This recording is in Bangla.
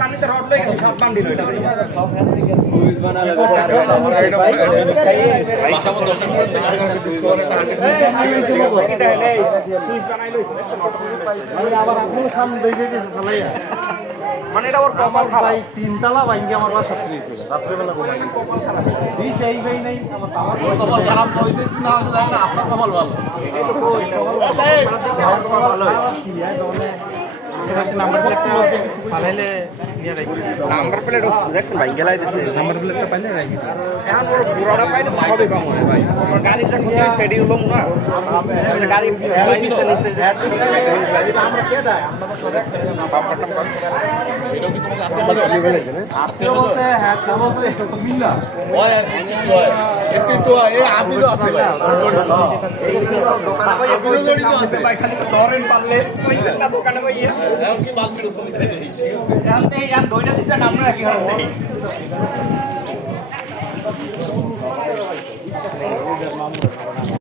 কানিতে রড লই গেছে সব বান্ডিল হইলো সব হ্যান্ড থেকে সুইচ বানালে এটা নেই সুইচ বানাই লইছে মানে আবার আপনি সামনে দেখে গেছে চালাইয়া মানে এটা ওর কপাল খারাপ তিন তলা ভাঙ্গি আমার বাসা তুইছে রাত্রে বেলা ঘুমাই এই সেই ভাই নাই আমার কপাল খারাপ হইছে কি না হইছে জানি না আপনার কপাল ভালো এটা তো কপাল ভালো কি আর নাম্বার প্লেটটা ফালাইলে নিয়ে রাখি নাম্বার প্লেট দেখছেন ভাই গেলাই দিছে নাম্বার প্লেটটা পাইলে রাখি এখন ওর পুরোটা পাইলে সবই কম হয় ভাই আমার গাড়িটা কোথায় শেডিউল লম না গাড়ি নিচে নিচে আমরা কে দেয় আমরা তো সব একটা নাম্বারটা কর এটা কি তোমাকে আটতে বলতে হ্যাঁ বলতে মিলা হয় আর কি হয় একটু তো এই আমিরও আছে ভাই আমিরও জড়িত আছে ভাই খালি ধরেন পারলে পয়সা না দোকানে ভাইয়া এখন কি মাল ছিল তুমি ঠিক আছে এখন এই আর দইটা দিছেন আমরা কি হবে